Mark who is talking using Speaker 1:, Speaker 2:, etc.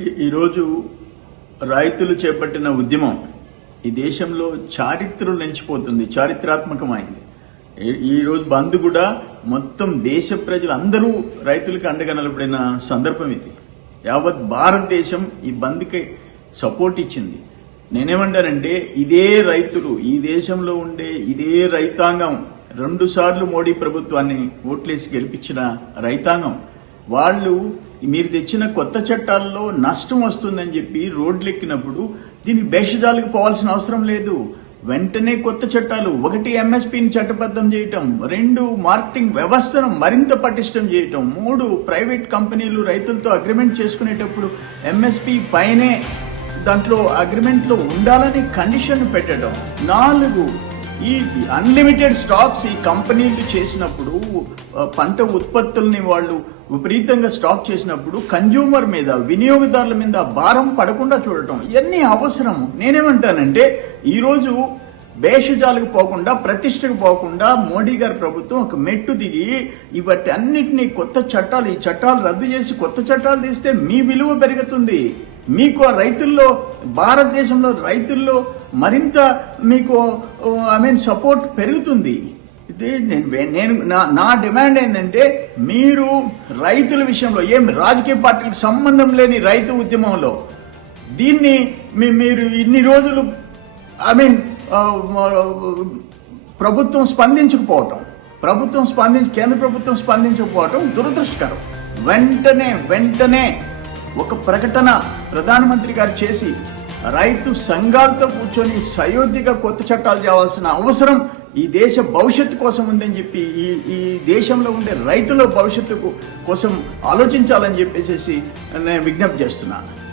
Speaker 1: ఈరోజు రైతులు చేపట్టిన ఉద్యమం ఈ దేశంలో చారిత్ర నిలిచిపోతుంది చారిత్రాత్మకమైంది. ఈ- రోజు బంద్ కూడా మొత్తం దేశ ప్రజలు అందరూ రైతులకు అండగా నిలబడిన సందర్భం ఇది. యావత్ భారతదేశం ఈ బంద్కి సపోర్ట్ ఇచ్చింది. నేనేమంటానంటే ఇదే రైతులు ఈ దేశంలో ఉండే ఇదే రైతాంగం రెండుసార్లు మోడీ ప్రభుత్వాన్ని ఓట్లేసి గెలిపించిన రైతాంగం వాళ్ళు మీరు తెచ్చిన కొత్త చట్టాల్లో నష్టం వస్తుందని చెప్పి రోడ్లు ఎక్కినప్పుడు దీనికి భేషజాలకు పోవాల్సిన అవసరం లేదు. వెంటనే కొత్త చట్టాలు ఒకటి ఎంఎస్పీని చట్టబద్ధం చేయటం రెండు మార్కెటింగ్ వ్యవస్థను మరింత పటిష్టం చేయటం మూడు ప్రైవేట్ కంపెనీలు రైతులతో అగ్రిమెంట్ చేసుకునేటప్పుడు ఎంఎస్పీ పైనే దాంట్లో అగ్రిమెంట్లో ఉండాలని కండిషన్ పెట్టడం నాలుగు ఈ అన్లిమిటెడ్ స్టాక్స్ ఈ కంపెనీలు చేసినప్పుడు పంట ఉత్పత్తుల్ని వాళ్ళు విపరీతంగా స్టాక్ చేసినప్పుడు కన్జ్యూమర్ మీద వినియోగదారుల మీద భారం పడకుండా చూడటం ఇవన్నీ అవసరం. నేనేమంటానంటే ఈరోజు భేషజాలకు పోకుండా ప్రతిష్టకు పోకుండా మోడీ గారి ప్రభుత్వం ఒక మెట్టు దిగి ఇవటి అన్నిటినీ కొత్త చట్టాలు ఈ చట్టాలు రద్దు చేసి కొత్త చట్టాలు తీస్తే మీ విలువ పెరుగుతుంది. మీకు ఆ రైతుల్లో భారతదేశంలో రైతుల్లో మరింత మీకు ఐ మీన్ సపోర్ట్ పెరుగుతుంది. ఇది నేను నేను నా నా డిమాండ్ ఏంటంటే మీరు రైతుల విషయంలో ఏం రాజకీయ పార్టీలకు సంబంధం లేని రైతు ఉద్యమంలో దీన్ని మీ- మీరు ఇన్ని రోజులు ఐ మీన్ ప్రభుత్వం స్పందించకపోవటం ప్రభుత్వం స్పందించి కేంద్ర ప్రభుత్వం స్పందించకపోవటం దురదృష్టకరం. వెంటనే వెంటనే ఒక ప్రకటన ప్రధానమంత్రి గారు చేసి రైతు సంఘాలతో కూర్చొని సయోధ్యగా కొత్త చట్టాలు చేయాల్సిన అవసరం ఈ దేశ భవిష్యత్తు కోసం ఉందని చెప్పి ఈ ఈ దేశంలో ఉండే రైతుల భవిష్యత్తు కోసం ఆలోచించాలని చెప్పేసి నేను విజ్ఞప్తి చేస్తున్నాను